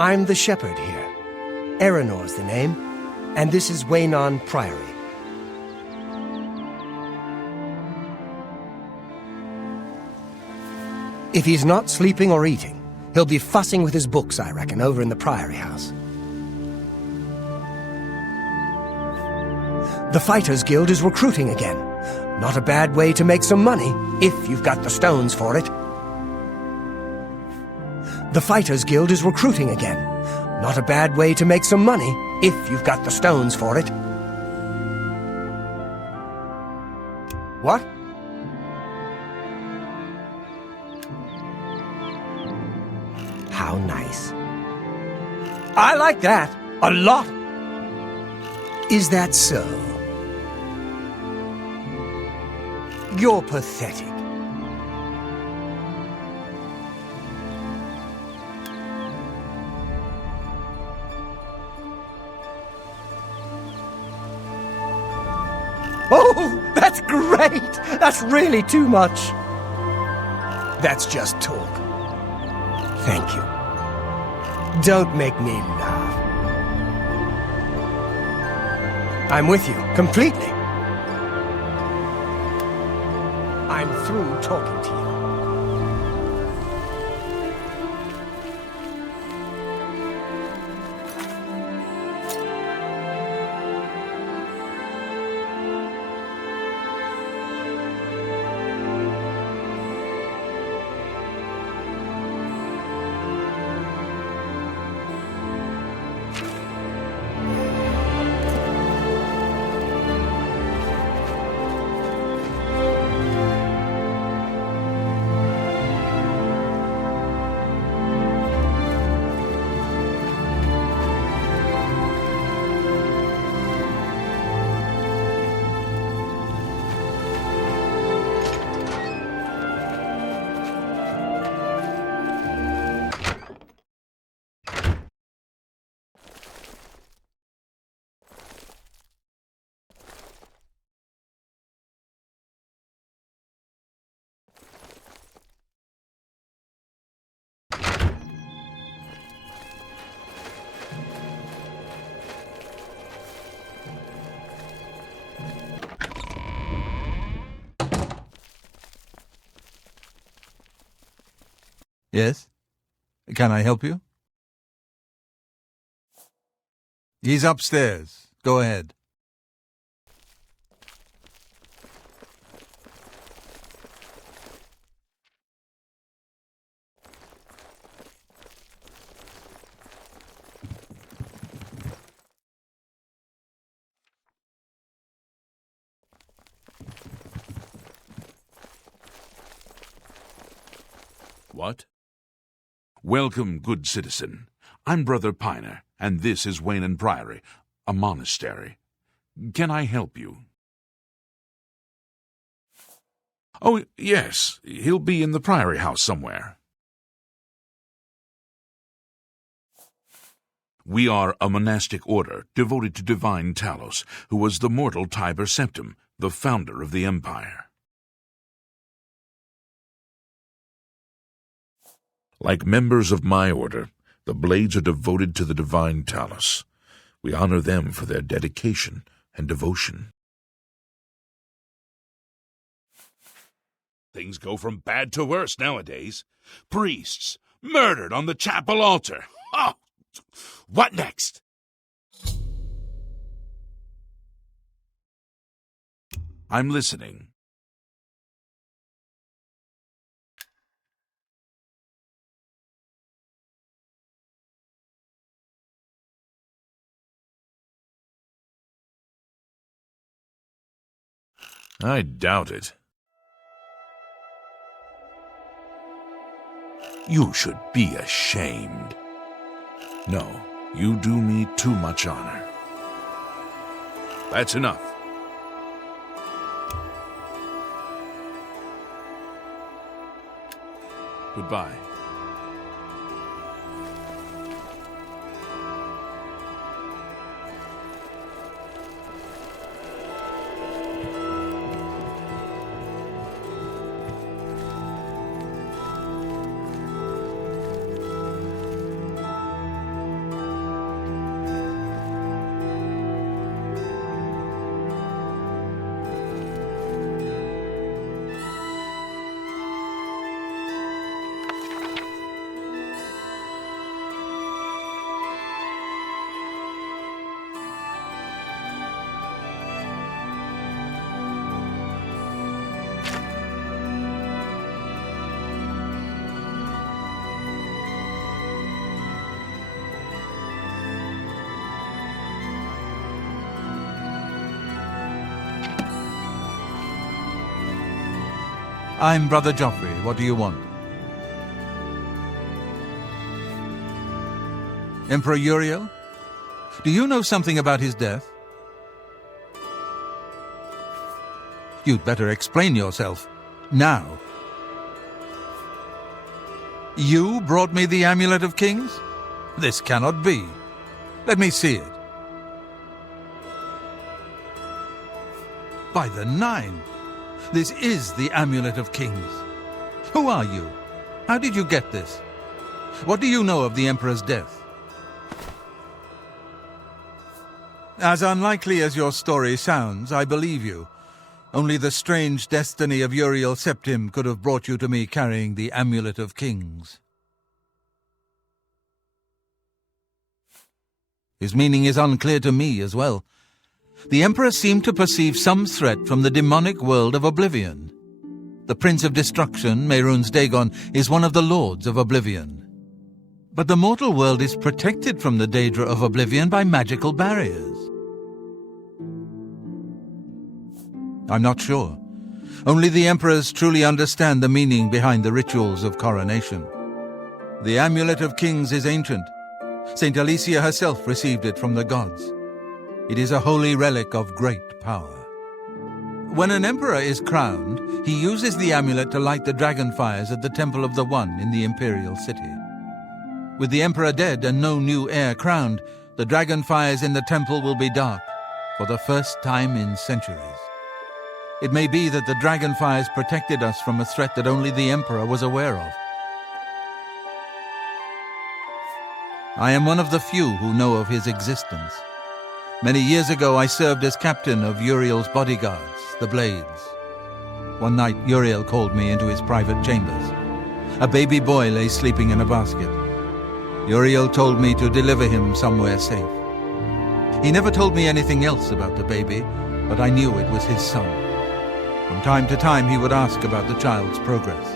I'm the shepherd here. Eranor's the name, and this is Weynon Priory. If he's not sleeping or eating, he'll be fussing with his books, I reckon, over in the Priory House. The Fighters Guild is recruiting again. Not a bad way to make some money, if you've got the stones for it. The Fighters Guild is recruiting again. Not a bad way to make some money, if you've got the stones for it. What? How nice. I like that. A lot. Is that so? You're pathetic. Oh, that's great! That's really too much. That's just talk. Thank you. Don't make me laugh. I'm with you, completely. I'm through talking to you. Yes? Can I help you? He's upstairs. Go ahead. What? Welcome, good citizen. I'm Brother Piner, and this is Weynon Priory, a monastery. Can I help you? Oh, yes. He'll be in the Priory House somewhere. We are a monastic order devoted to divine Talos, who was the mortal Tiber Septim, the founder of the Empire. Like members of my order, the Blades are devoted to the divine Talos. We honor them for their dedication and devotion. Things go from bad to worse nowadays. Priests murdered on the chapel altar. Oh, what next? I'm listening. I doubt it. You should be ashamed. No, you do me too much honor. That's enough. Goodbye. I'm Brother Joffrey. What do you want? Emperor Uriel? Do you know something about his death? You'd better explain yourself. Now. You brought me the Amulet of Kings? This cannot be. Let me see it. By the Nine! This is the Amulet of Kings. Who are you? How did you get this? What do you know of the Emperor's death? As unlikely as your story sounds, I believe you. Only the strange destiny of Uriel Septim could have brought you to me carrying the Amulet of Kings. His meaning is unclear to me as well. The Emperor seemed to perceive some threat from the demonic world of Oblivion. The Prince of Destruction, Mehrunes Dagon, is one of the Lords of Oblivion. But the mortal world is protected from the Daedra of Oblivion by magical barriers. I'm not sure. Only the Emperors truly understand the meaning behind the rituals of coronation. The Amulet of Kings is ancient. Saint Alicia herself received it from the gods. It is a holy relic of great power. When an emperor is crowned, he uses the amulet to light the dragon fires at the Temple of the One in the imperial city. With the emperor dead and no new heir crowned, the dragon fires in the temple will be dark for the first time in centuries. It may be that the dragon fires protected us from a threat that only the emperor was aware of. I am one of the few who know of his existence. Many years ago I served as captain of Uriel's bodyguards, the Blades. One night Uriel called me into his private chambers. A baby boy lay sleeping in a basket. Uriel told me to deliver him somewhere safe. He never told me anything else about the baby, but I knew it was his son. From time to time he would ask about the child's progress.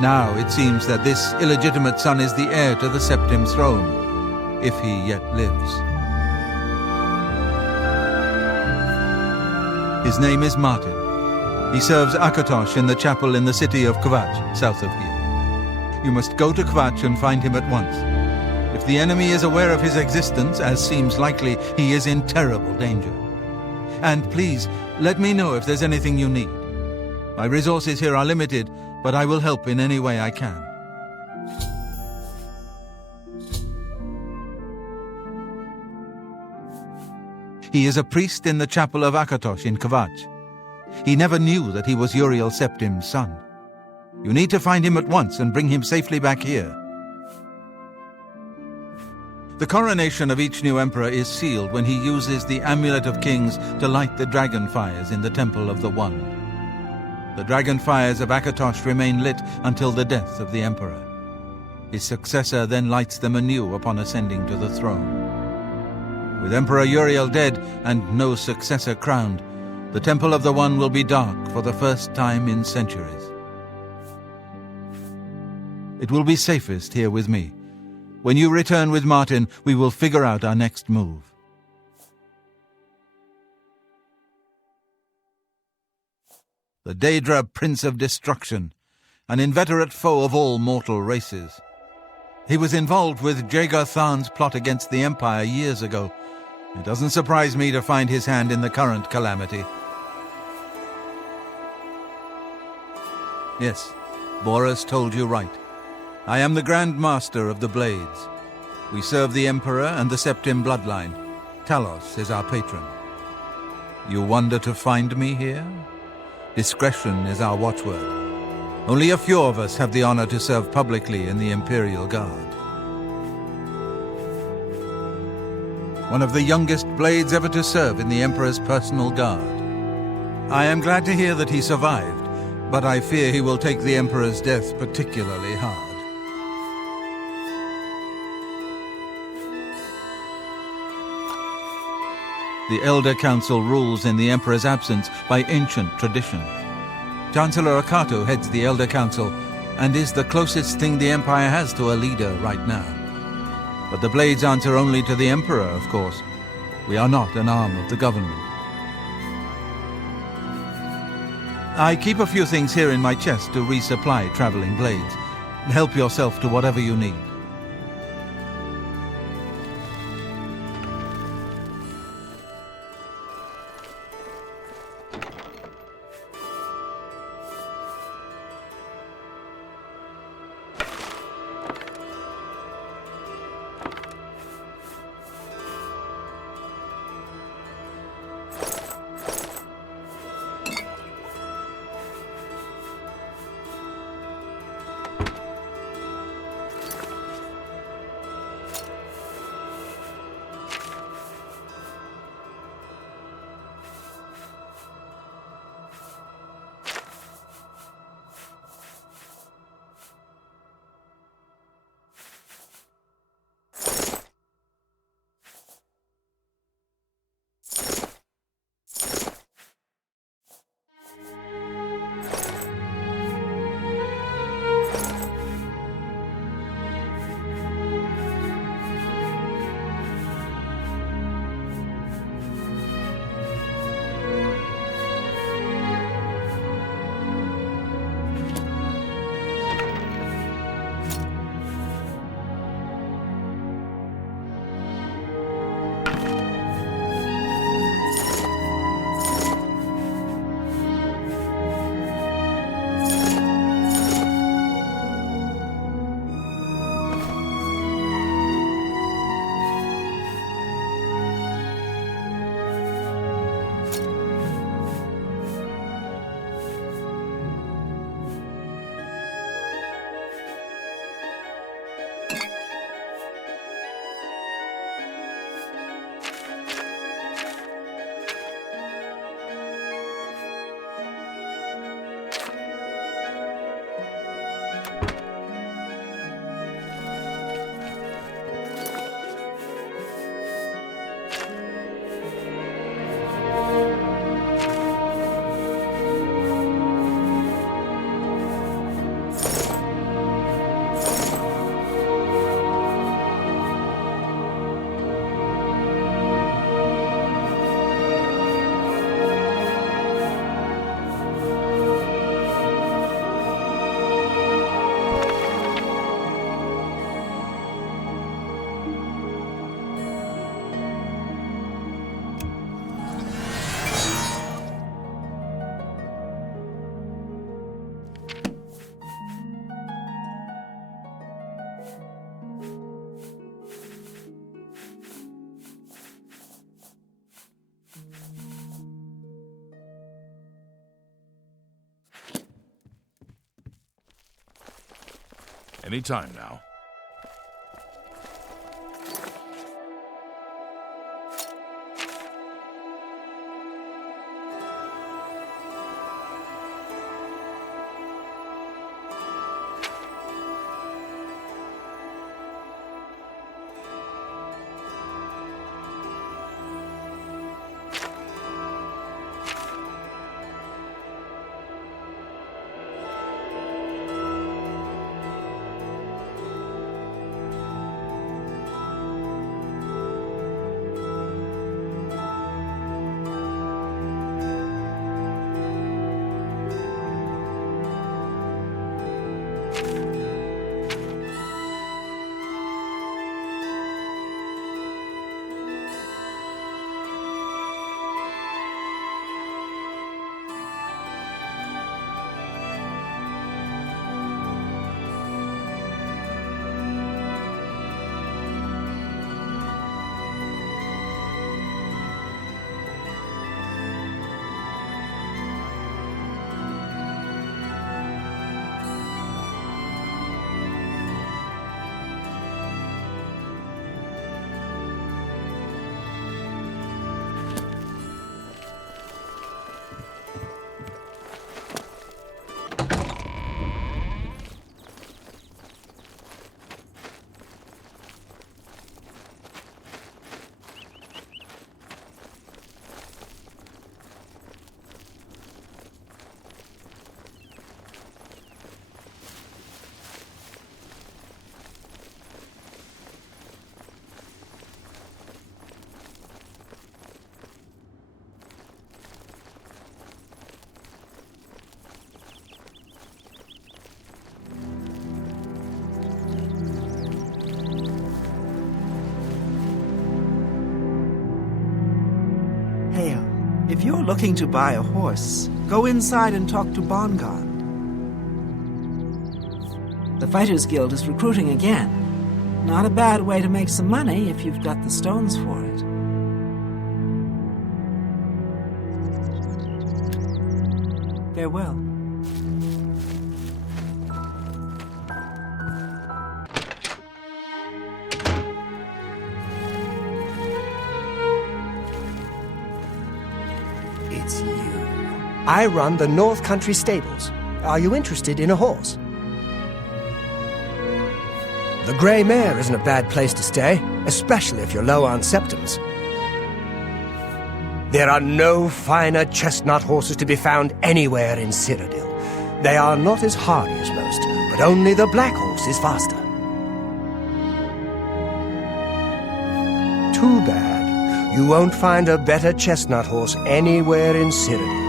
Now it seems that this illegitimate son is the heir to the Septim throne, if he yet lives. His name is Martin. He serves Akatosh in the chapel in the city of Kvatch, south of here. You must go to Kvatch and find him at once. If the enemy is aware of his existence, as seems likely, he is in terrible danger. And please, let me know if there's anything you need. My resources here are limited, but I will help in any way I can. He is a priest in the chapel of Akatosh in Kvatch. He never knew that he was Uriel Septim's son. You need to find him at once and bring him safely back here. The coronation of each new emperor is sealed when he uses the Amulet of Kings to light the dragon fires in the Temple of the One. The dragon fires of Akatosh remain lit until the death of the emperor. His successor then lights them anew upon ascending to the throne. With Emperor Uriel dead and no successor crowned, the Temple of the One will be dark for the first time in centuries. It will be safest here with me. When you return with Martin, we will figure out our next move. The Daedra Prince of Destruction, an inveterate foe of all mortal races. He was involved with Jaeger Tharn's plot against the Empire years ago. It doesn't surprise me to find his hand in the current calamity. Yes, Boris told you right. I am the Grand Master of the Blades. We serve the Emperor and the Septim bloodline. Talos is our patron. You wonder to find me here? Discretion is our watchword. Only a few of us have the honor to serve publicly in the Imperial Guard. One of the youngest Blades ever to serve in the Emperor's personal guard. I am glad to hear that he survived, but I fear he will take the Emperor's death particularly hard. The Elder Council rules in the Emperor's absence by ancient tradition. Chancellor Akato heads the Elder Council and is the closest thing the Empire has to a leader right now. But the Blades answer only to the Emperor, of course. We are not an arm of the government. I keep a few things here in my chest to resupply traveling blades. Help yourself to whatever you need. Any time now. you're looking to buy a horse, go inside and talk to Bongard. The Fighters Guild is recruiting again. Not a bad way to make some money if you've got the stones for it. Farewell. It's you. I run the North Country Stables. Are you interested in a horse? The Grey Mare isn't a bad place to stay, especially if you're low on septums. There are no finer chestnut horses to be found anywhere in Cyrodiil. They are not as hardy as most, but only the black horse is faster. Too bad. You won't find a better chestnut horse anywhere in Cyrodiil.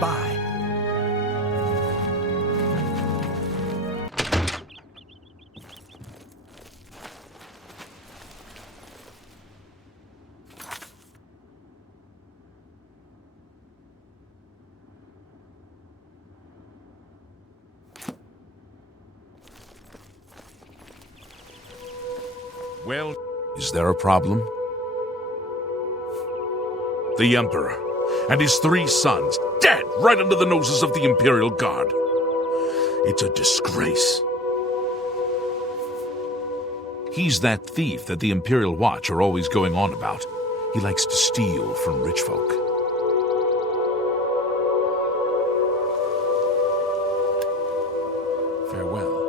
Bye. Well, is there a problem? The Emperor and his 3 sons dead right under the noses of the Imperial Guard. It's a disgrace. He's that thief that the Imperial Watch are always going on about. He likes to steal from rich folk. Farewell.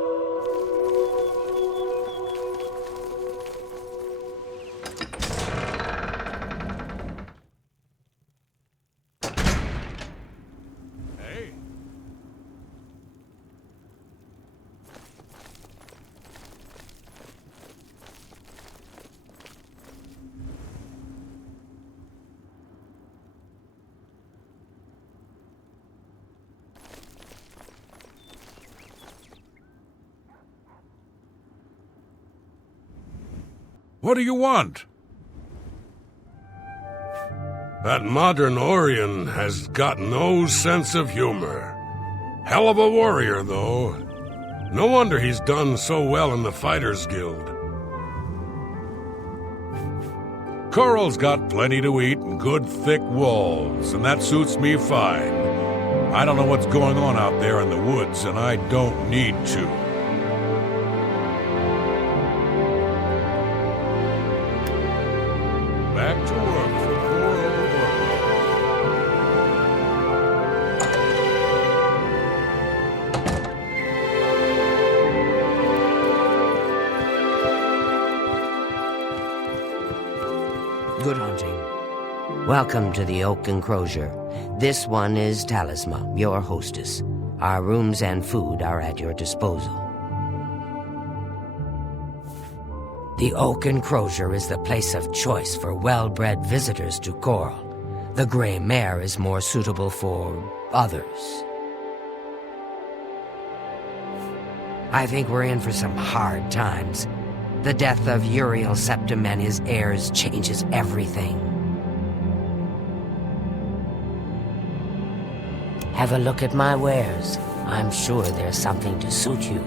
What do you want? That modern Orion has got no sense of humor. Hell of a warrior, though. No wonder he's done so well in the Fighters Guild. Chorrol's got plenty to eat and good thick walls, and that suits me fine. I don't know what's going on out there in the woods, and I don't need to. Back to work for poor old Good hunting. Welcome to the Oak Enclosure. This one is Talisma, your hostess. Our rooms and food are at your disposal. The Oak Enclosure is the place of choice for well-bred visitors to Chorrol. The Grey Mare is more suitable for others. I think we're in for some hard times. The death of Uriel Septim and his heirs changes everything. Have a look at my wares. I'm sure there's something to suit you.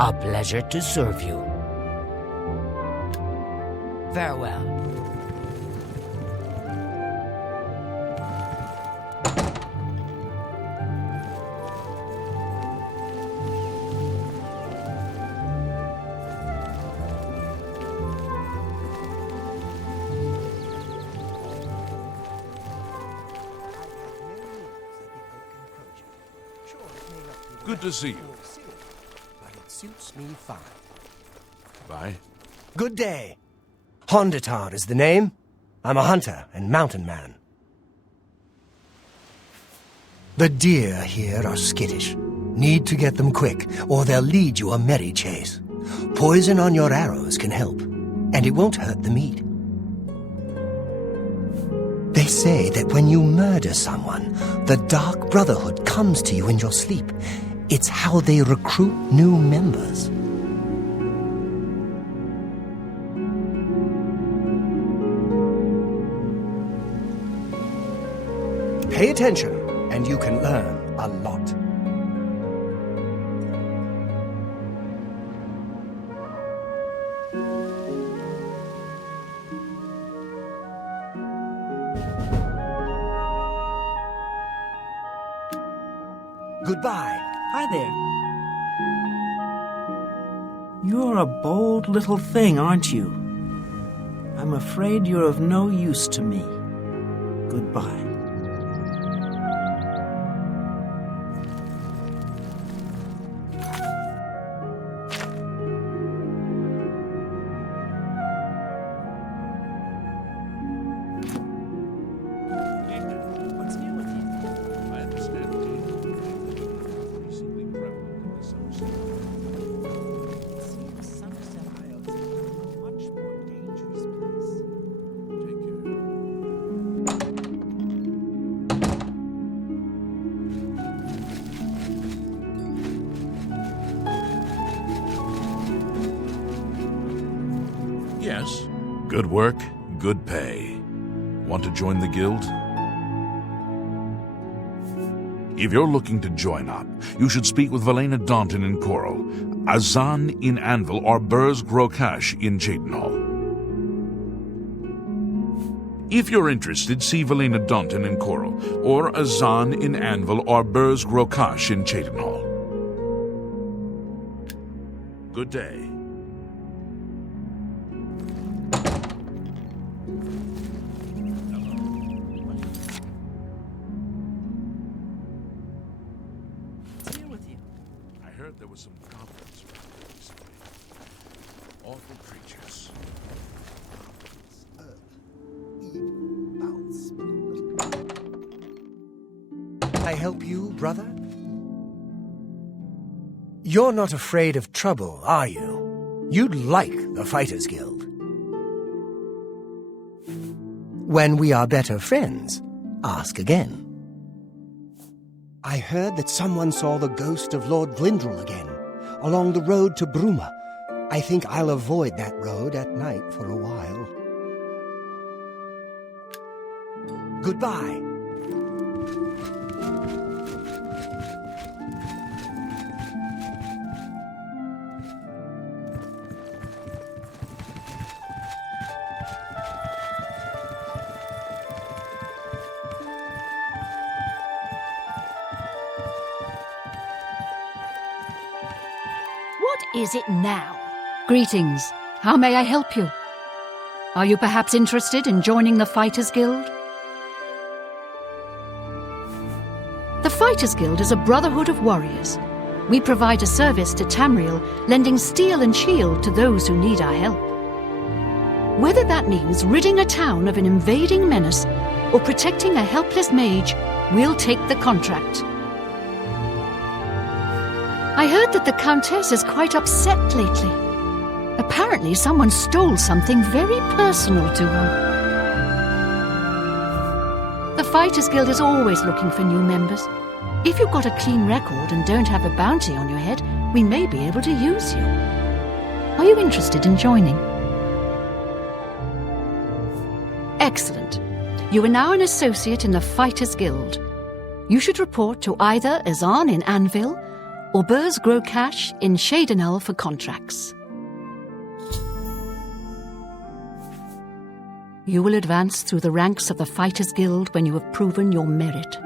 A pleasure to serve you. Farewell. Good to see you. But it suits me fine. Bye. Good day. Honditar is the name. I'm a hunter and mountain man. The deer here are skittish. Need to get them quick, or they'll lead you a merry chase. Poison on your arrows can help, and it won't hurt the meat. They say that when you murder someone, the Dark Brotherhood comes to you in your sleep. It's how they recruit new members. Pay attention, and you can learn a lot. Goodbye. Hi there. You're a bold little thing, aren't you? I'm afraid you're of no use to me. Goodbye. What's new with you? I understand increasingly prevalent in the Somerset. It seems Somerset Isles has become a much more dangerous place. Take care. Yes. Good work, good pay. Want to join the guild? If you're looking to join up, you should speak with Velena Daunton in Chorrol, Azan in Anvil, or Burz Grokash in Cheydinhal. If you're interested, see Velena Daunton in Chorrol, or Azan in Anvil, or Burz Grokash in Cheydinhal. Good day. What's new with you? I heard there was some goblins around recently. Awful creatures. I help you, brother? You're not afraid of trouble, are you? You'd like the Fighters Guild. When we are better friends, ask again. I heard that someone saw the ghost of Lord Glindrel again, along the road to Bruma. I think I'll avoid that road at night for a while. Goodbye. What is it now? Greetings. How may I help you? Are you perhaps interested in joining the Fighters Guild? The Fighters Guild is a brotherhood of warriors. We provide a service to Tamriel, lending steel and shield to those who need our help. Whether that means ridding a town of an invading menace or protecting a helpless mage, we'll take the contract. I heard that the Countess is quite upset lately. Apparently someone stole something very personal to her. The Fighters Guild is always looking for new members. If you've got a clean record and don't have a bounty on your head, we may be able to use you. Are you interested in joining? Excellent. You are now an associate in the Fighters Guild. You should report to either Azan in Anvil or Burz Grokash in Cheydinhal for contracts. You will advance through the ranks of the Fighters Guild when you have proven your merit.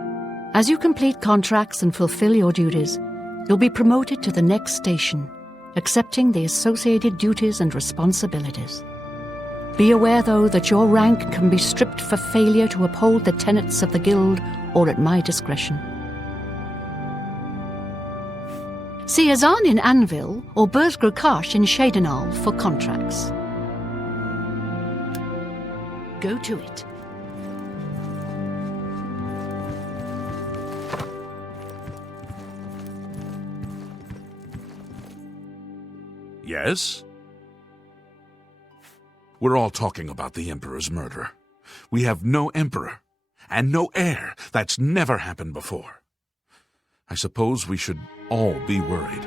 As you complete contracts and fulfill your duties, you'll be promoted to the next station, accepting the associated duties and responsibilities. Be aware, though, that your rank can be stripped for failure to uphold the tenets of the Guild or at my discretion. See Azan in Anvil or Burzgrokash in Shadenal for contracts. Go to it. Yes? We're all talking about the Emperor's murder. We have no Emperor, and no heir. That's never happened before. I suppose we should all be worried.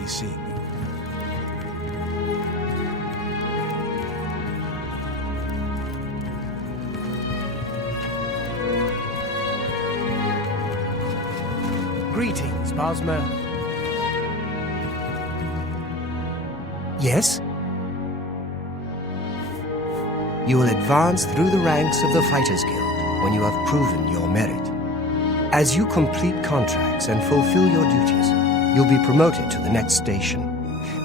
Be seeing you. Greetings, Bosmer. Yes? You will advance through the ranks of the Fighters Guild when you have proven your merit. As you complete contracts and fulfill your duties, you'll be promoted to the next station,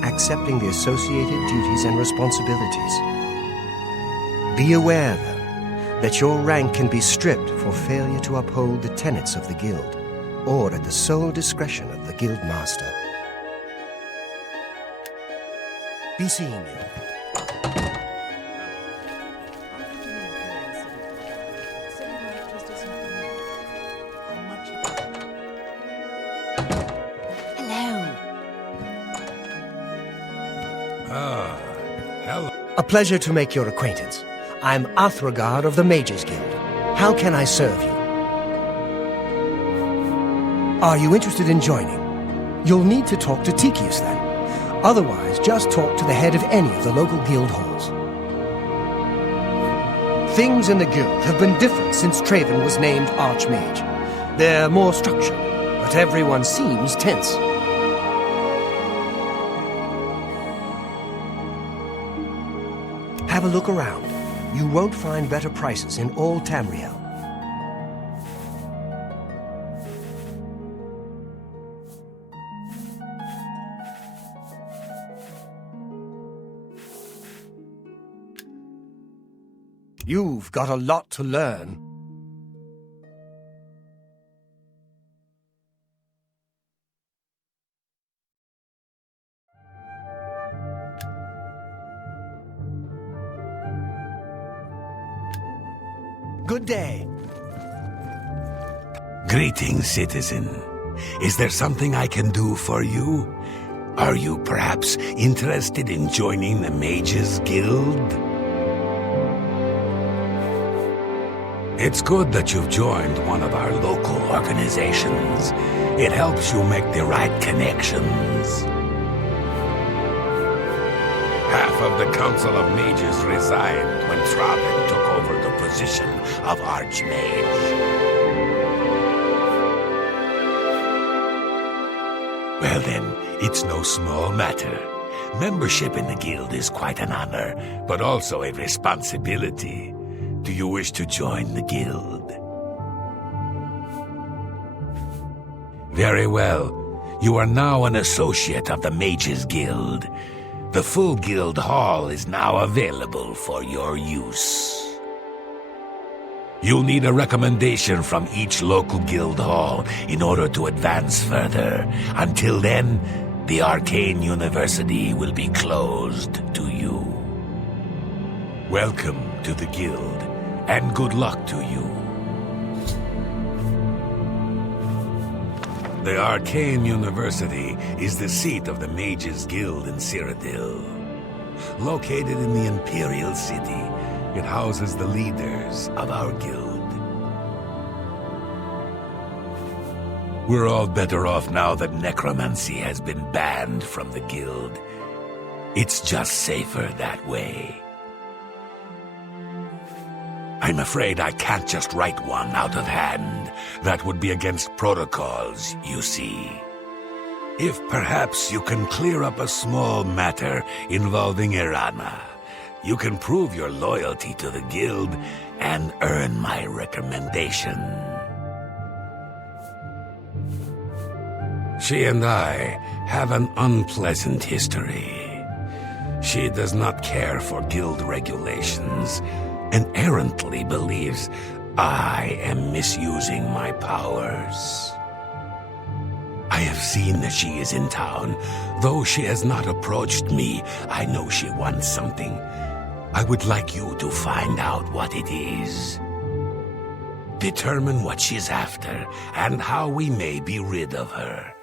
accepting the associated duties and responsibilities. Be aware, though, that your rank can be stripped for failure to uphold the tenets of the Guild, or at the sole discretion of the Guild Master. Be seeing you. A pleasure to make your acquaintance. I'm Athragard of the Mages Guild. How can I serve you? Are you interested in joining? You'll need to talk to Tikius then. Otherwise, just talk to the head of any of the local guild halls. Things in the guild have been different since Traven was named Archmage. They're more structured, but everyone seems tense. Have a look around. You won't find better prices in all Tamriel. You've got a lot to learn. Good day. Greetings, citizen. Is there something I can do for you? Are you perhaps interested in joining the Mages Guild? It's good that you've joined one of our local organizations. It helps you make the right connections. Half of the Council of Mages resigned when Traven took over the position of Archmage. Well then, it's no small matter. Membership in the guild is quite an honor, but also a responsibility. Do you wish to join the guild? Very well. You are now an associate of the Mages Guild. The full guild hall is now available for your use. You'll need a recommendation from each local guild hall in order to advance further. Until then, the Arcane University will be closed to you. Welcome to the guild, and good luck to you. The Arcane University is the seat of the Mages Guild in Cyrodiil. Located in the Imperial City, it houses the leaders of our guild. We're all better off now that necromancy has been banned from the guild. It's just safer that way. I'm afraid I can't just write one out of hand. That would be against protocols, you see. If perhaps you can clear up a small matter involving Earana, you can prove your loyalty to the guild and earn my recommendation. She and I have an unpleasant history. She does not care for guild regulations and errantly believes I am misusing my powers. I have seen that she is in town. Though she has not approached me, I know she wants something. I would like you to find out what it is. Determine what she's after, and how we may be rid of her.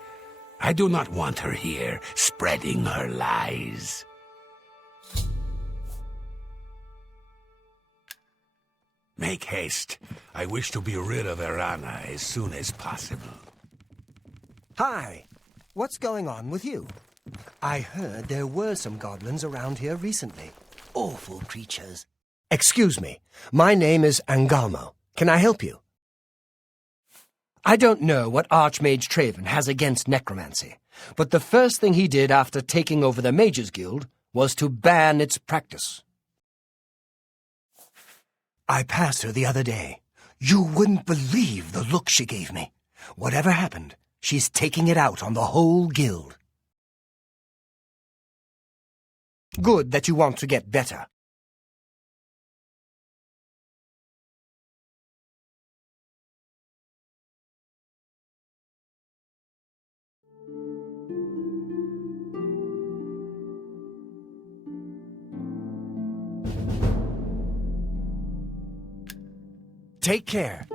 I do not want her here, spreading her lies. Make haste. I wish to be rid of Earana as soon as possible. Hi. What's going on with you? I heard there were some goblins around here recently. Awful creatures. Excuse me. My name is Angalmo. Can I help you? I don't know what Archmage Traven has against necromancy, but the first thing he did after taking over the Mages Guild was to ban its practice. I passed her the other day. You wouldn't believe the look she gave me. Whatever happened, she's taking it out on the whole guild. Good that you want to get better. Take care.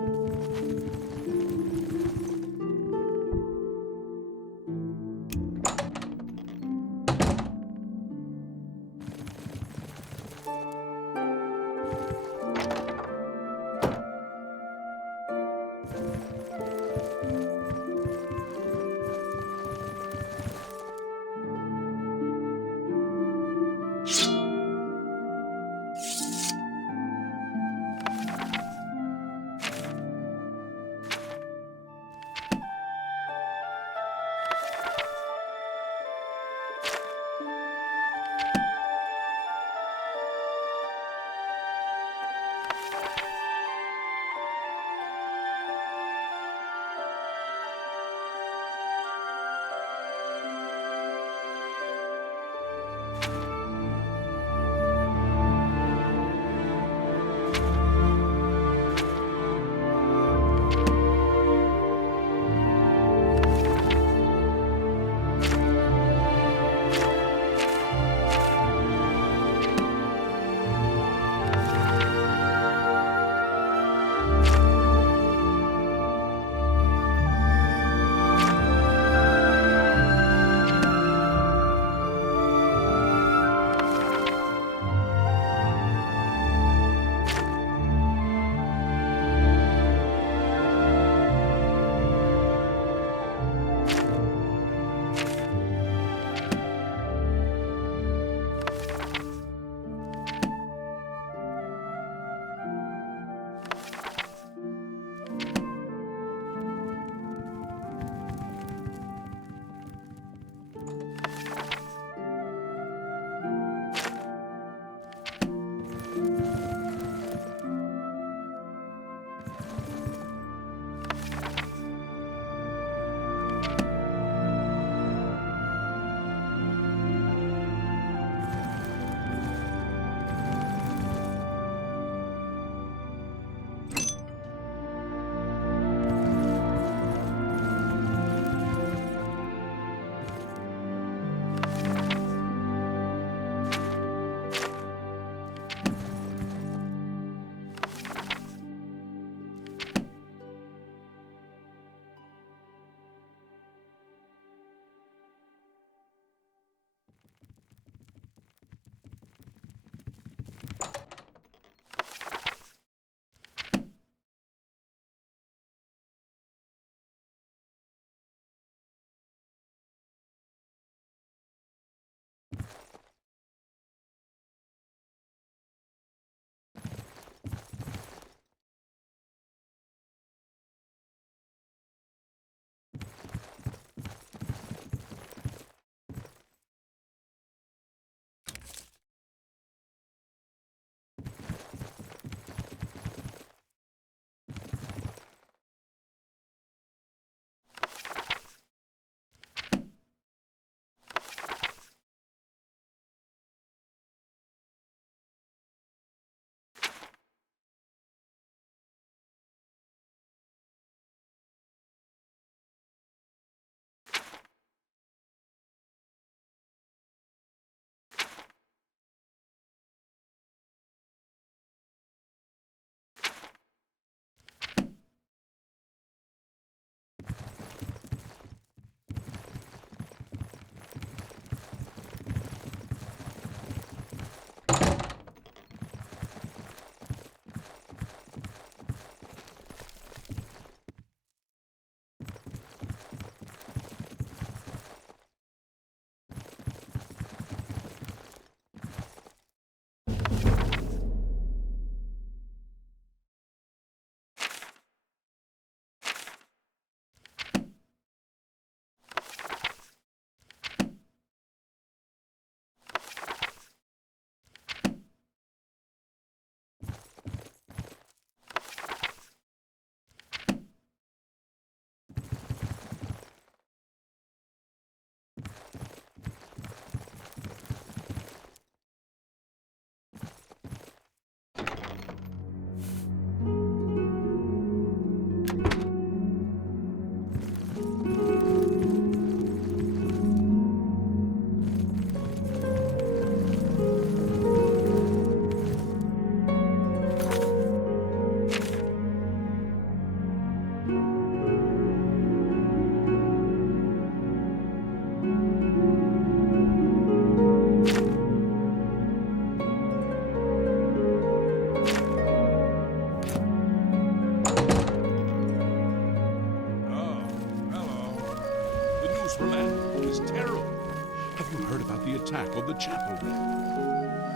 Have you heard about the attack on the chapel?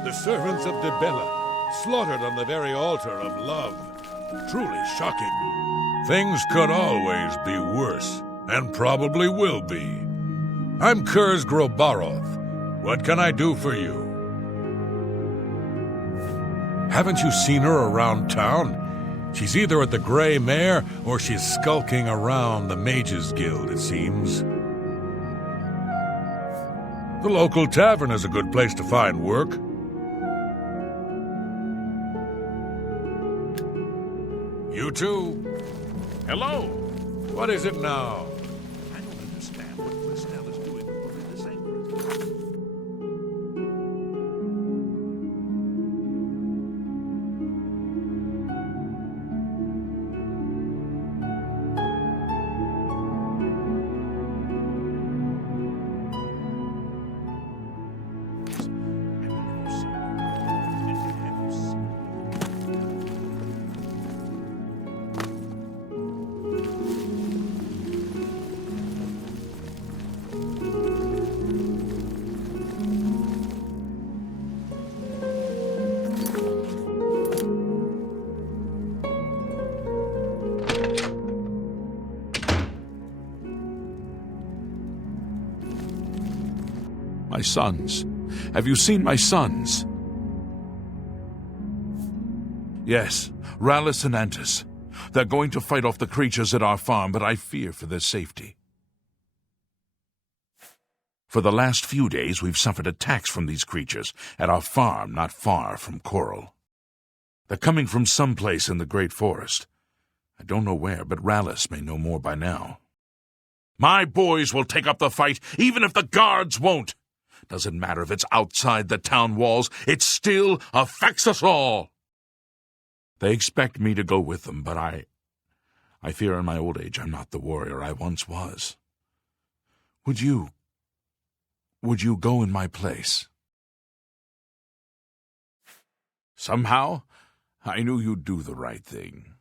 The servants of Dibella, slaughtered on the very altar of love. Truly shocking. Things could always be worse, and probably will be. I'm Kurz Grobaroth. What can I do for you? Haven't you seen her around town? She's either at the Grey Mare, or she's skulking around the Mages Guild, it seems. The local tavern is a good place to find work. You too. Hello. What is it now? I don't understand what Questline is doing over in this anchorage. My sons. Have you seen my sons? Yes, Rallis and Antis. They're going to fight off the creatures at our farm, but I fear for their safety. For the last few days, we've suffered attacks from these creatures at our farm not far from Chorrol. They're coming from someplace in the Great Forest. I don't know where, but Rallis may know more by now. My boys will take up the fight, even if the guards won't. Doesn't matter if it's outside the town walls, it still affects us all. They expect me to go with them, but I fear in my old age I'm not the warrior I once was. Would you go in my place? Somehow, I knew you'd do the right thing.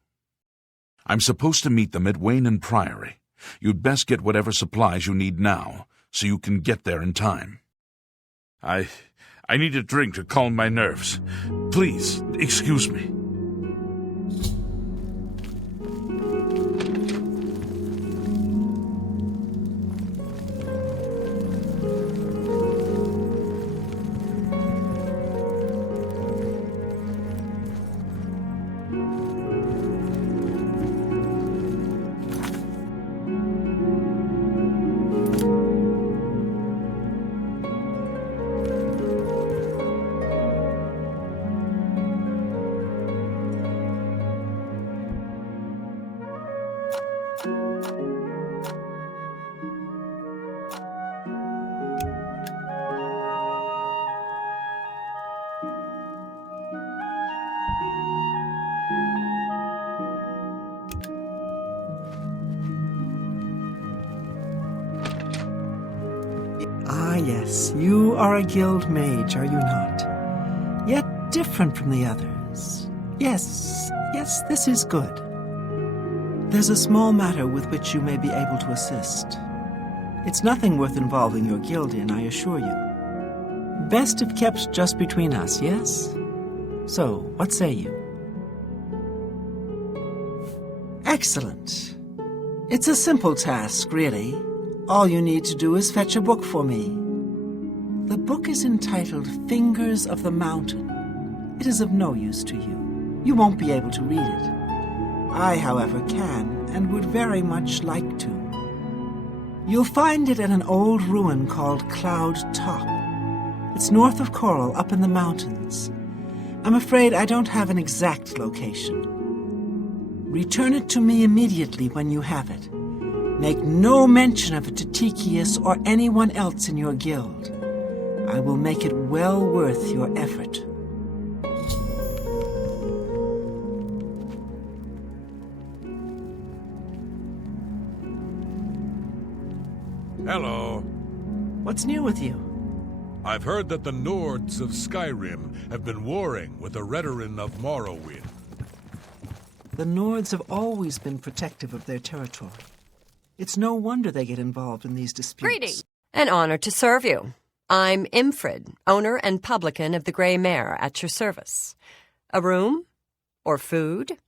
I'm supposed to meet them at Weynon Priory. You'd best get whatever supplies you need now, so you can get there in time. I need a drink to calm my nerves. Please, excuse me. Ah, yes, you are a guild mage, are you not? Yet different from the others. Yes, this is good. There's a small matter with which you may be able to assist. It's nothing worth involving your guild in, I assure you. Best if kept just between us, yes? So, what say you? Excellent. It's a simple task, really. All you need to do is fetch a book for me. The book is entitled Fingers of the Mountain. It is of no use to you. You won't be able to read it. I, however, can, and would very much like to. You'll find it at an old ruin called Cloud Top. It's north of Chorrol, up in the mountains. I'm afraid I don't have an exact location. Return it to me immediately when you have it. Make no mention of it to Tychius or anyone else in your guild. I will make it well worth your effort. Hello. What's new with you? I've heard that the Nords of Skyrim have been warring with the Redoran of Morrowind. The Nords have always been protective of their territory. It's no wonder they get involved in these disputes. Greetings. An honor to serve you. I'm Imfrid, owner and publican of the Grey Mare, at your service. A room? Or food?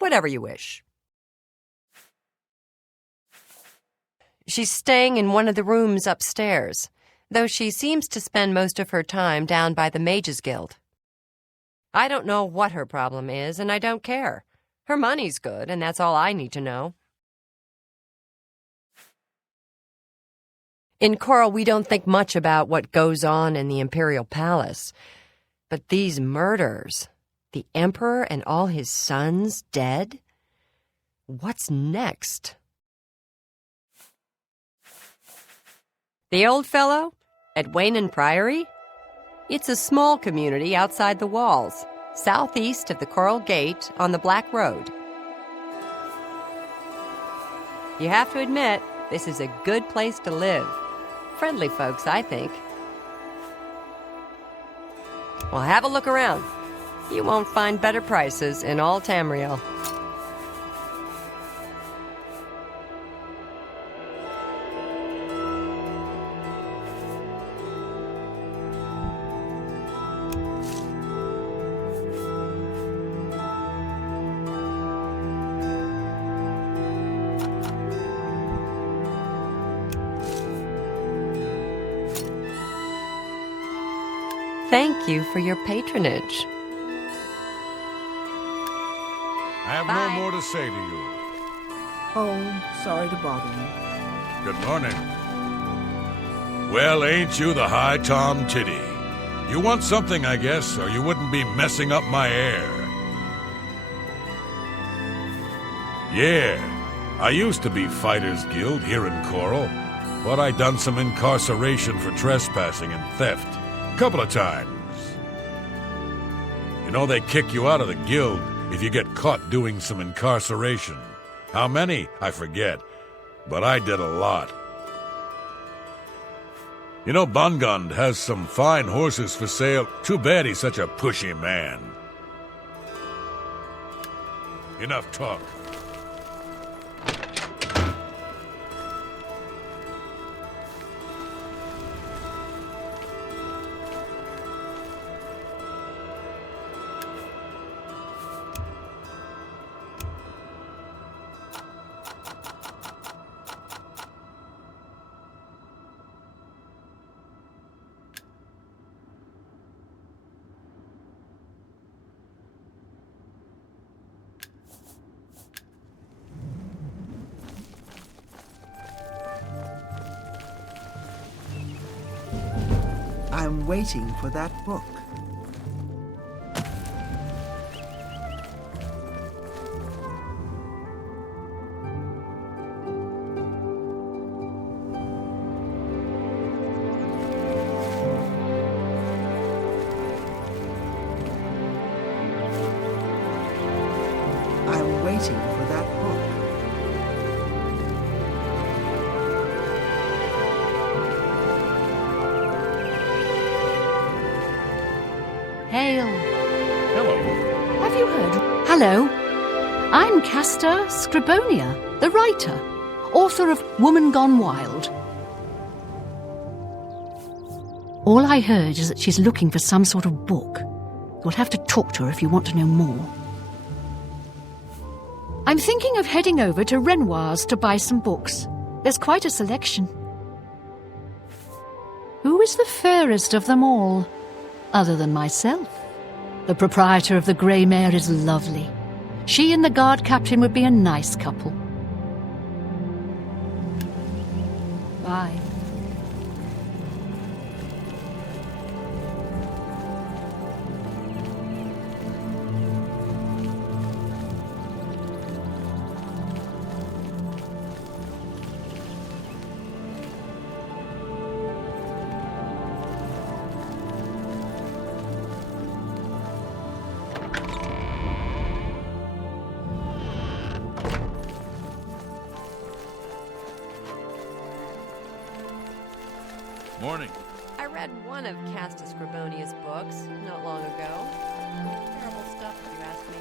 Whatever you wish. She's staying in one of the rooms upstairs, though she seems to spend most of her time down by the Mages Guild. I don't know what her problem is, and I don't care. Her money's good, and that's all I need to know. In Chorrol, we don't think much about what goes on in the Imperial Palace. But these murders, the Emperor and all his sons dead, what's next? The old fellow? At Weynon Priory? It's a small community outside the walls, southeast of the Chorrol Gate on the Black Road. You have to admit, this is a good place to live. Friendly folks, I think. Well, have a look around. You won't find better prices in all Tamriel. Thank you for your patronage. I have no more to say to you. Oh, sorry to bother you. Good morning. Well, ain't you the High Tom Tiddy? You want something, I guess, or you wouldn't be messing up my air. Yeah, I used to be Fighters Guild here in Chorrol, but I done some incarceration for trespassing and theft. Couple of times. You know, they kick you out of the guild if you get caught doing some incarceration. How many? I forget. But I did a lot. You know, Bungund has some fine horses for sale. Too bad he's such a pushy man. Enough talk. I'm waiting for that book. I'm waiting for that book. Hail. Hello. Have you heard? Hello. I'm Casta Scribonia, the writer, author of Woman Gone Wild. All I heard is that she's looking for some sort of book. You'll have to talk to her if you want to know more. I'm thinking of heading over to Renoir's to buy some books. There's quite a selection. Who is the fairest of them all? Other than myself. The proprietor of the Grey Mare is lovely. She and the guard captain would be a nice couple. Bye. Morning. I read one of Casta Scribonia's books not long ago. Terrible stuff, if you ask me.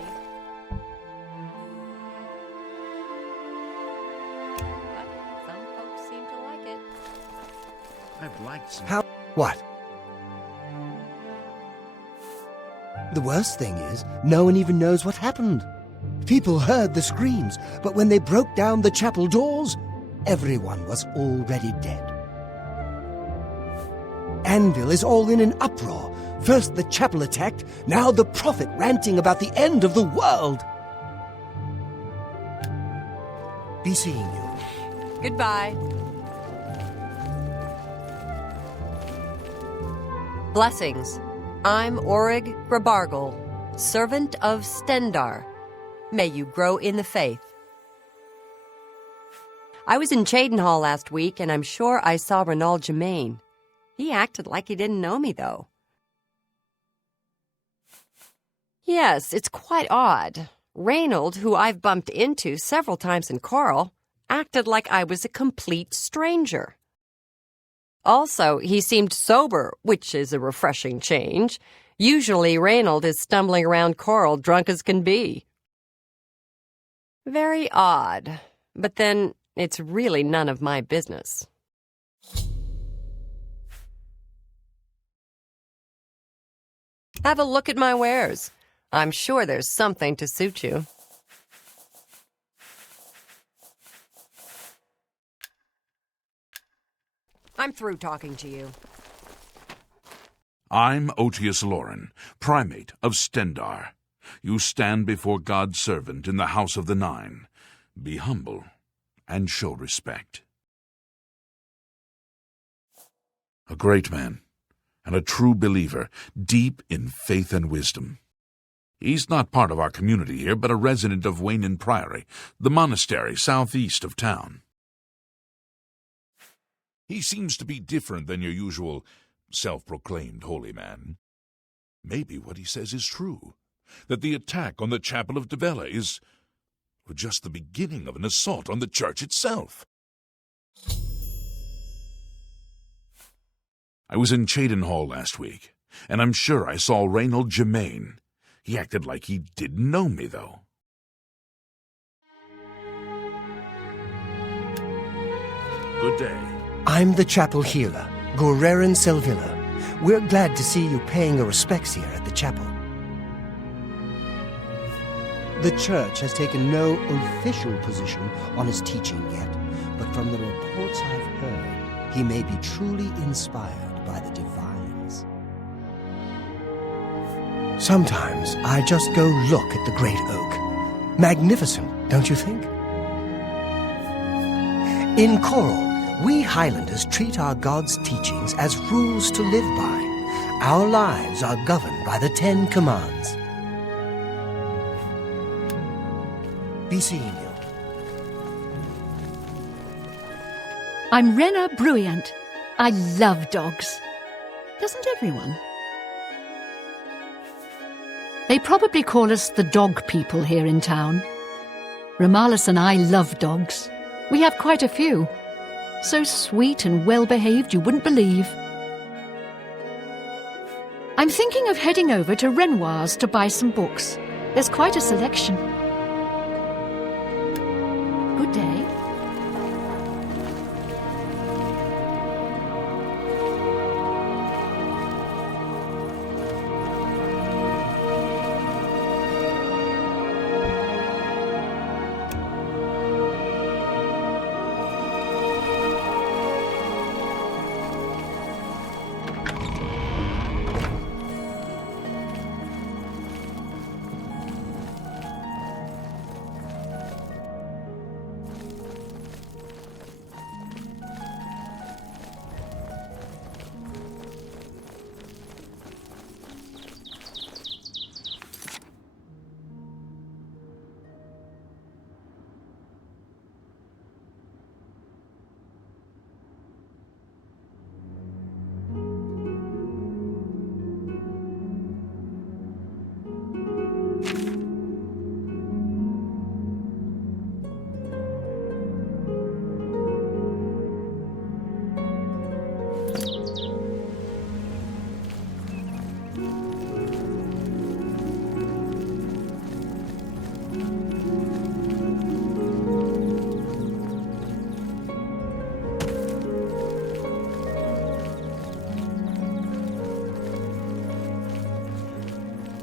But some folks seem to like it. I've liked some. How? What? The worst thing is, no one even knows what happened. People heard the screams, but when they broke down the chapel doors, everyone was already dead. Anvil is all in an uproar. First the chapel attacked, now the prophet ranting about the end of the world. Be seeing you. Goodbye. Blessings. I'm Orig Grabargel, servant of Stendar. May you grow in the faith. I was in Cheydinhall last week, and I'm sure I saw Renald Germain. He acted like he didn't know me, though. Yes, it's quite odd. Reynold, who I've bumped into several times in Chorrol, acted like I was a complete stranger. Also, he seemed sober, which is a refreshing change. Usually, Reynold is stumbling around Chorrol drunk as can be. Very odd, but then it's really none of my business. Have a look at my wares. I'm sure there's something to suit you. I'm through talking to you. I'm Otius Loren, primate of Stendar. You stand before God's servant in the House of the Nine. Be humble and show respect. A great man and a true believer, deep in faith and wisdom. He's not part of our community here, but a resident of Weynon Priory, the monastery southeast of town. He seems to be different than your usual self-proclaimed holy man. Maybe what he says is true, that the attack on the Chapel of Dibella is just the beginning of an assault on the church itself. I was in Cheydinhall last week, and I'm sure I saw Renald Germain. He acted like he didn't know me, though. Good day. I'm the chapel healer, Gorerin Selvilla. We're glad to see you paying your respects here at the chapel. The church has taken no official position on his teaching yet, but from the reports I've heard, he may be truly inspired by the divines. Sometimes I just go look at the great oak. Magnificent, don't you think? In Chorrol, we Highlanders treat our God's teachings as rules to live by. Our lives are governed by the 10 Commands. Be seeing you. I'm Rena Bruyant. I love dogs. Doesn't everyone? They probably call us the dog people here in town. Ramalis and I love dogs. We have quite a few. So sweet and well-behaved you wouldn't believe. I'm thinking of heading over to Renoir's to buy some books. There's quite a selection. Good day.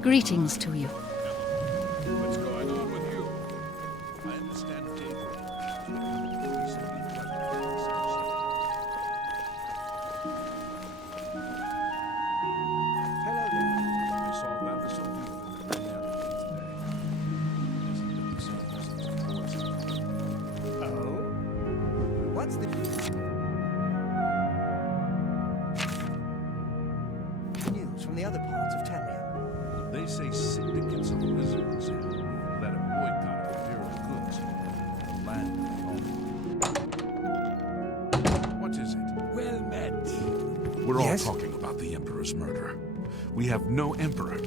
Greetings to you. What's going on with you? I understand Gabriel. Hello there. I saw that was something today. Oh? What's the news from the other parts of Tamriel? They say syndicates of wizards have led a boycott of imperial goods from land and home. What is it? Well met. We're Yes? all talking about the Emperor's murder. We have no Emperor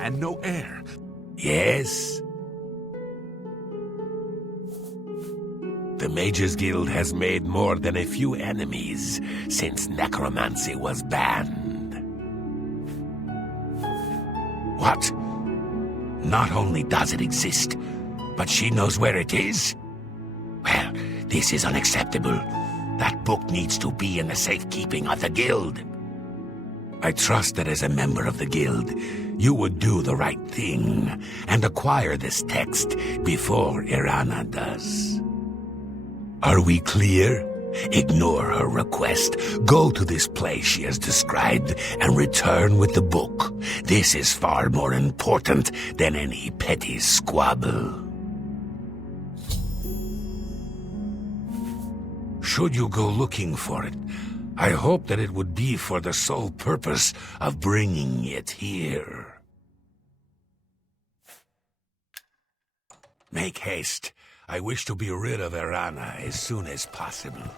and no heir. Yes? The Mages Guild has made more than a few enemies since necromancy was banned. What? Not only does it exist, but she knows where it is? Well, this is unacceptable. That book needs to be in the safekeeping of the Guild. I trust that as a member of the Guild, you would do the right thing and acquire this text before Earana does. Are we clear? Ignore her request. Go to this place she has described and return with the book. This is far more important than any petty squabble. Should you go looking for it, I hope that it would be for the sole purpose of bringing it here. Make haste. I wish to be rid of Earana as soon as possible.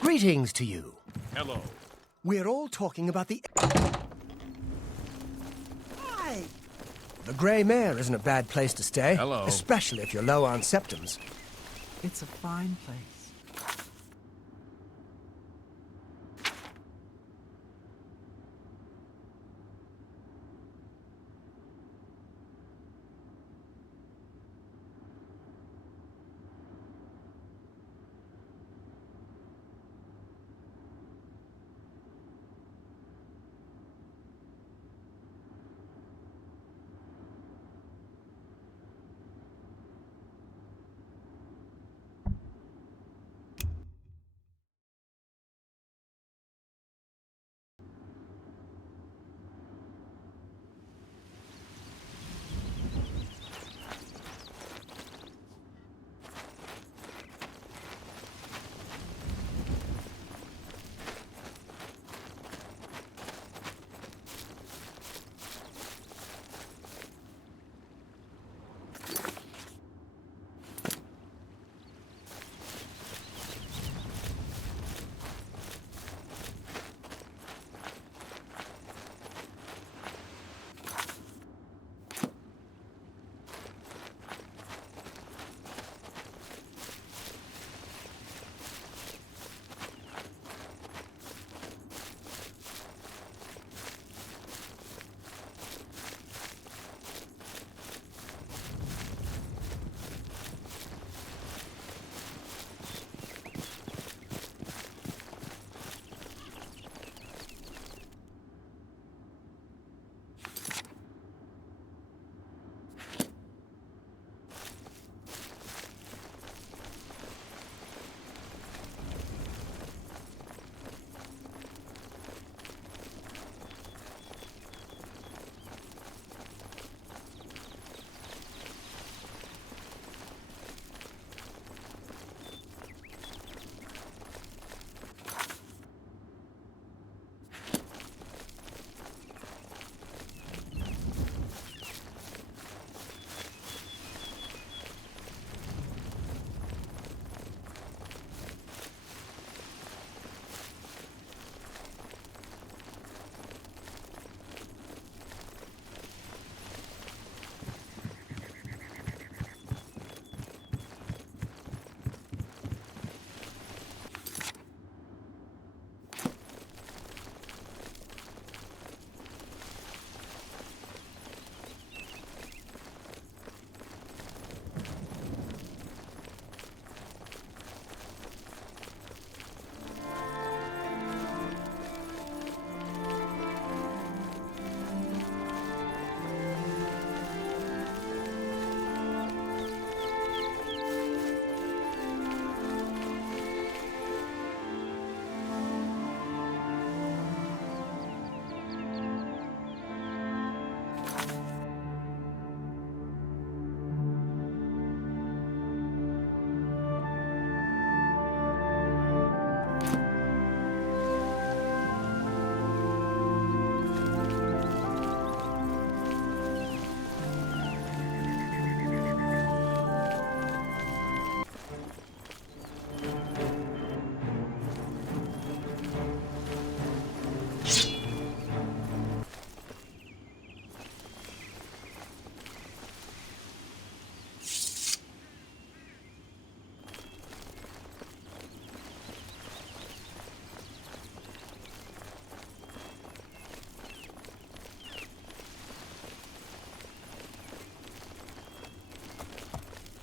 Greetings to you. Hello. We're all talking about the... Hi! The Grey Mare isn't a bad place to stay. Hello. Especially if you're low on septums. It's a fine place.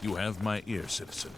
You have my ear, citizen.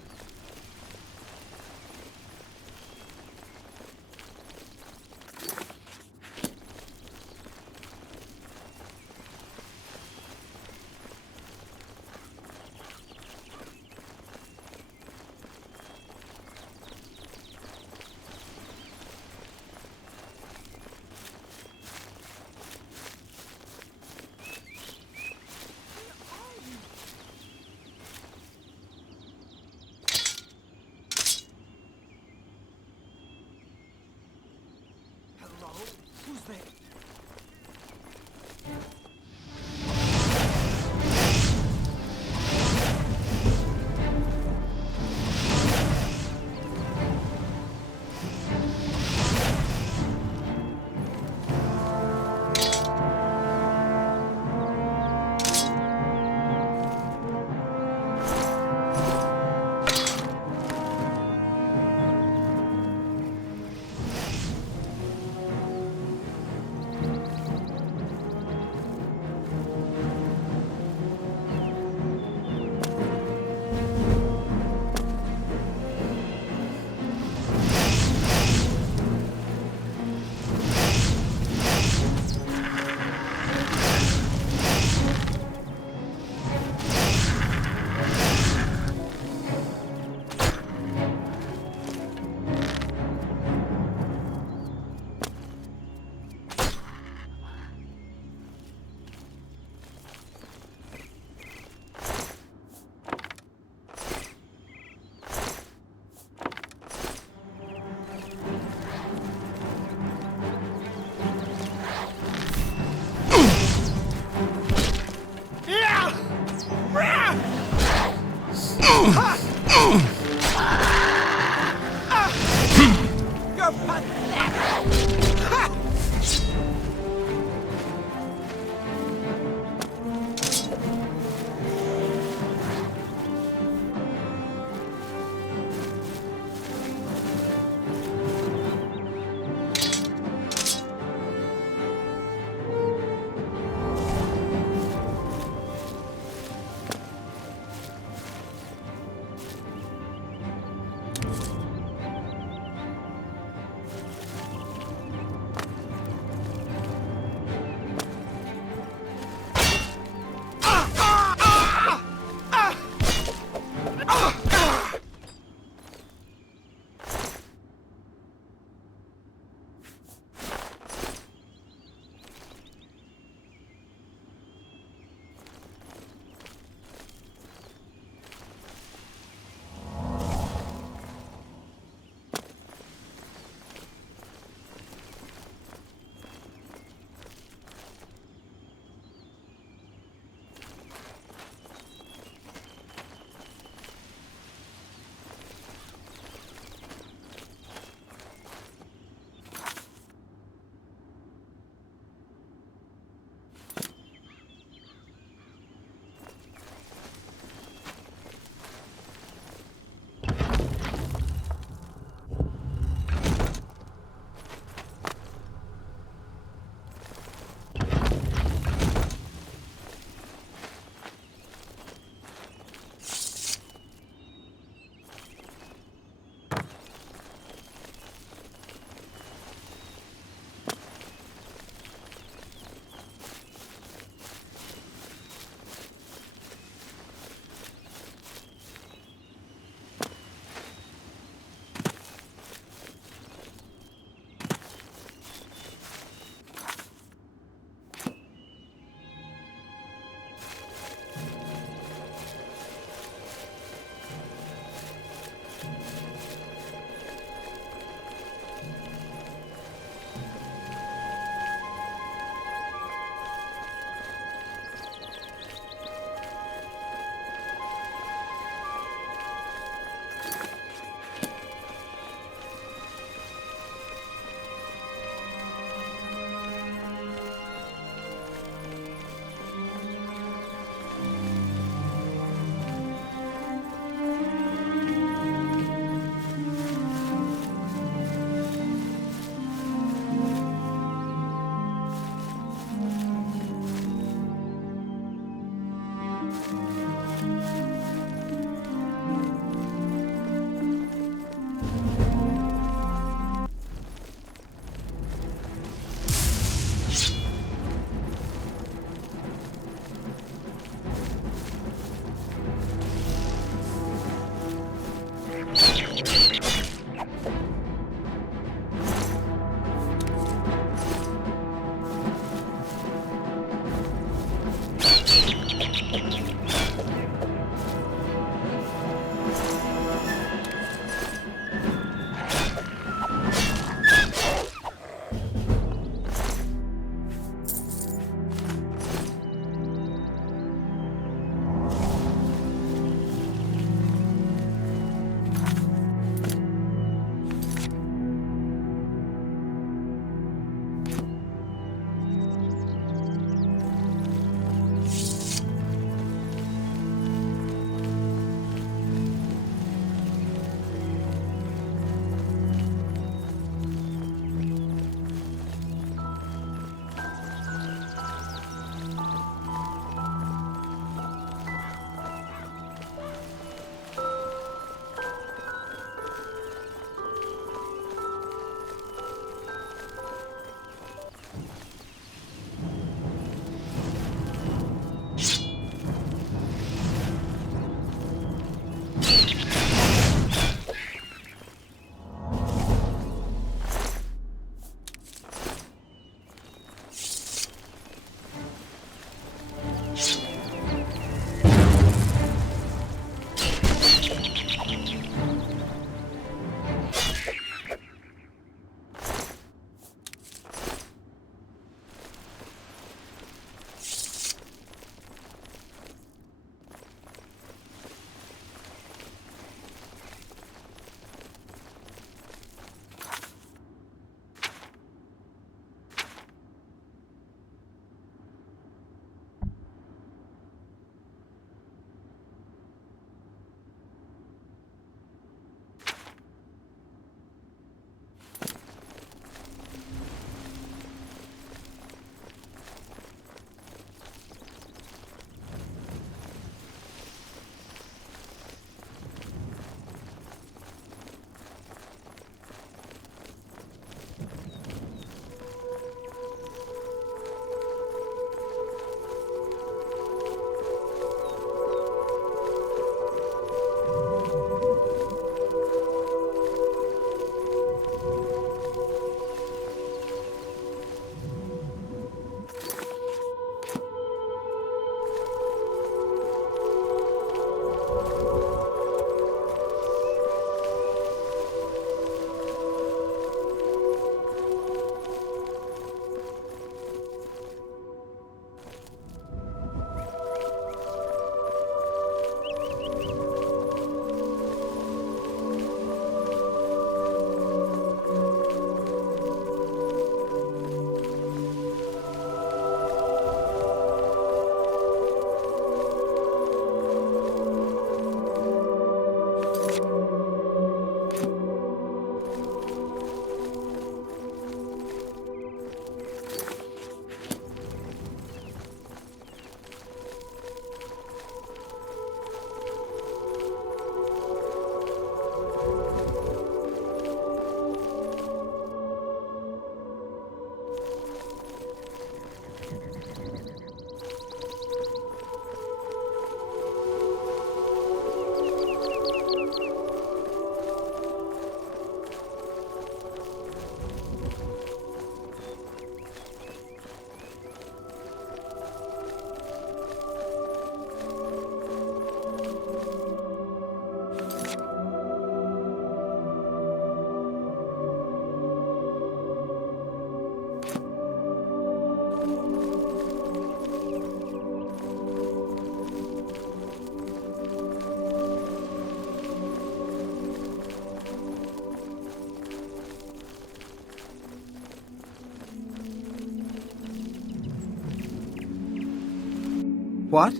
What?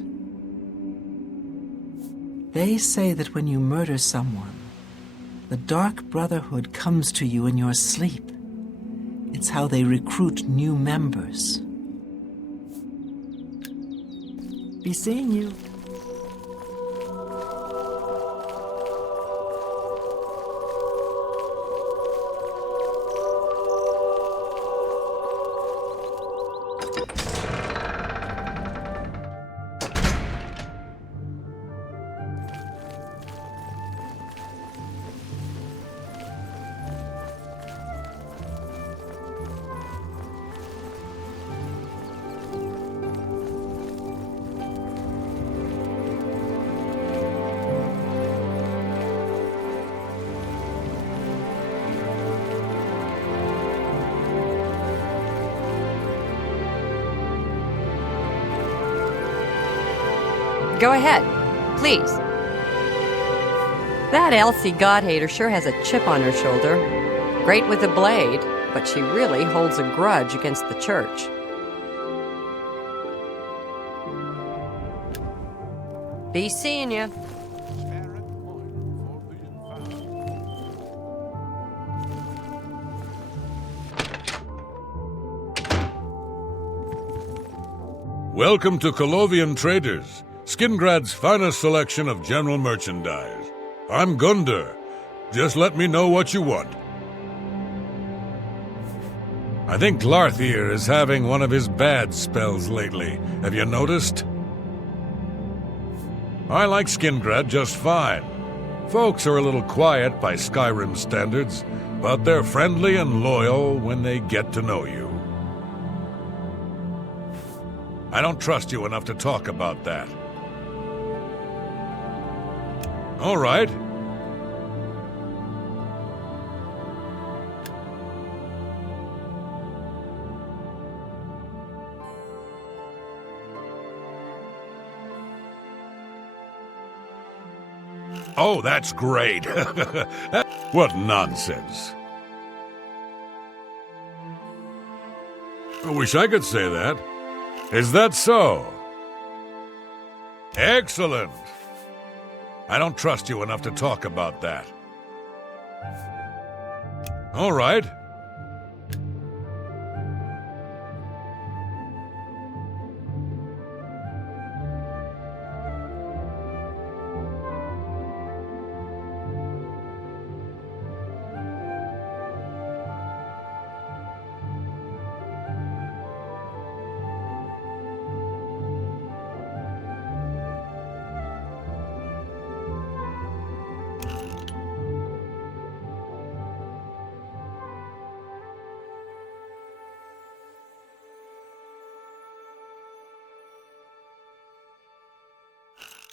They say that when you murder someone, the Dark Brotherhood comes to you in your sleep. It's how they recruit new members. Be seeing you. Go ahead, please. That Elsie God-hater sure has a chip on her shoulder. Great with a blade, but she really holds a grudge against the church. Be seeing ya. Welcome to Oblivion Traders, Skingrad's finest selection of general merchandise. I'm Gunder. Just let me know what you want. I think Glarthir is having one of his bad spells lately. Have you noticed? I like Skingrad just fine. Folks are a little quiet by Skyrim standards, but they're friendly and loyal when they get to know you. I don't trust you enough to talk about that. All right. Oh, that's great. What nonsense. I wish I could say that. Is that so? Excellent. I don't trust you enough to talk about that. All right.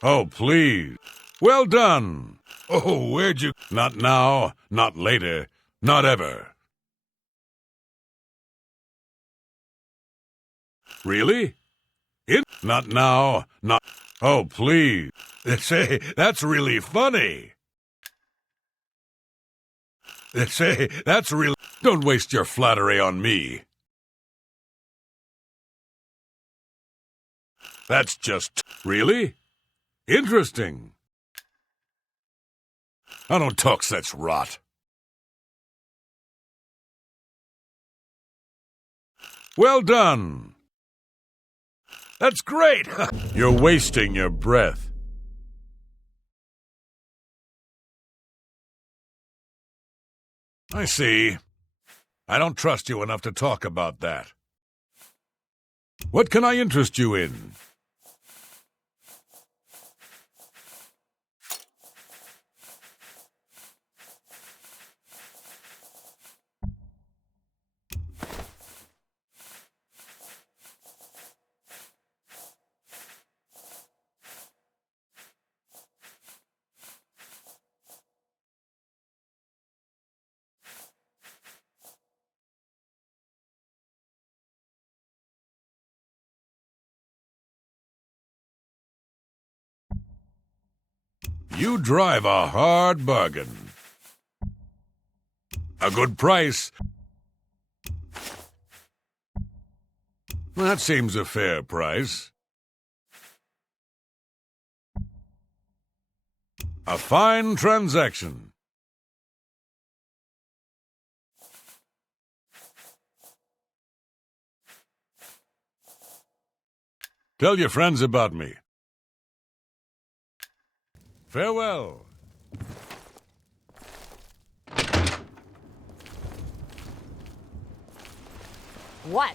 Oh, please. Well done. Oh, where'd you... Not now, not later, not ever. Really? Not now, not... Oh, please. Say, that's really funny. Say, that's really... Don't waste your flattery on me. That's just... Really? Interesting. I don't talk such rot. Well done. That's great. You're wasting your breath. I see. I don't trust you enough to talk about that. What can I interest you in? You drive a hard bargain. A good price. That seems a fair price. A fine transaction. Tell your friends about me. Farewell. What?